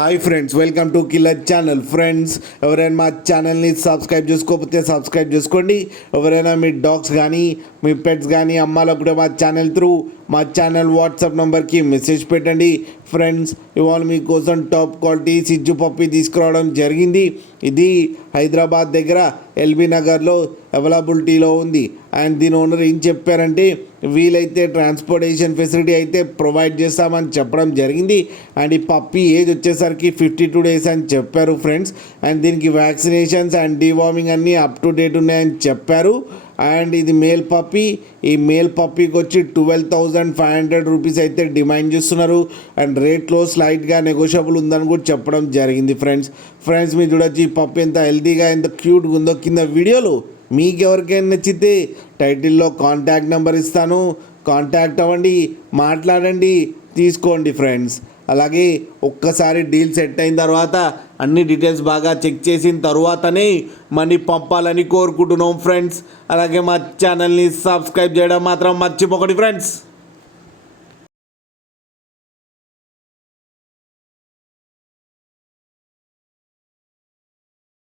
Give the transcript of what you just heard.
Hi friends, welcome to killer channel. Friends, ఎవరైనా మా ఛానల్ని సబ్స్క్రైబ్ చేసుకోకపోతే సబ్స్క్రైబ్ చేసుకోండి. ఎవరైనా మీ డాగ్స్ కానీ మీ పెట్స్ కానీ అమ్మాలో కూడా మా ఛానల్ మా ఛానల్ వాట్సాప్ నెంబర్కి మెసేజ్ పెట్టండి. ఫ్రెండ్స్, ఇవాళ మీకోసం టాప్ క్వాలిటీ సిజ్జు పప్పి తీసుకురావడం జరిగింది. ఇది హైదరాబాద్ దగ్గర ఎల్బీ నగర్లో అవైలబిలిటీలో ఉంది. అండ్ దీని ఓనర్ ఏం చెప్పారంటే, వీలైతే ట్రాన్స్పోర్టేషన్ ఫెసిలిటీ అయితే ప్రొవైడ్ చేస్తామని చెప్పడం జరిగింది. అండ్ ఈ పప్పి ఏజ్ వచ్చేసరికి 52 days అని చెప్పారు ఫ్రెండ్స్. అండ్ దీనికి వ్యాక్సినేషన్స్ అండ్ డివార్మింగ్ అన్నీ అప్ టు డేట్ ఉన్నాయని చెప్పారు. అండ్ ఇది మేల్ పప్పి. ఈ మేల్ పప్పీకి వచ్చి 12,500 రూపీస్ అయితే డిమాండ్ చేస్తున్నారు. అండ్ రేట్లో స్లైట్గా నెగోషియబుల్ ఉందని కూడా చెప్పడం జరిగింది ఫ్రెండ్స్ మీరు చూడొచ్చు ఈ పప్పి ఎంత హెల్తీగా ఎంత క్యూట్గా ఉందో. కింద వీడియోలో మీకు ఎవరికైనా నచ్చితే టైటిల్లో కాంటాక్ట్ నెంబర్ ఇస్తాను, కాంటాక్ట్ అవ్వండి, మాట్లాడండి, తీసుకోండి ఫ్రెండ్స్. అలాగే ఒక్కసారి డీల్ సెట్ అయిన తర్వాత అన్ని డీటెయిల్స్ బాగా చెక్ చేసిన తర్వాతనే మనీ పంపాలని కోరుకుంటున్నాం ఫ్రెండ్స్. అలాగే మా ఛానల్ని సబ్స్క్రైబ్ చేయడం మాత్రం మర్చిపోకండి ఫ్రెండ్స్.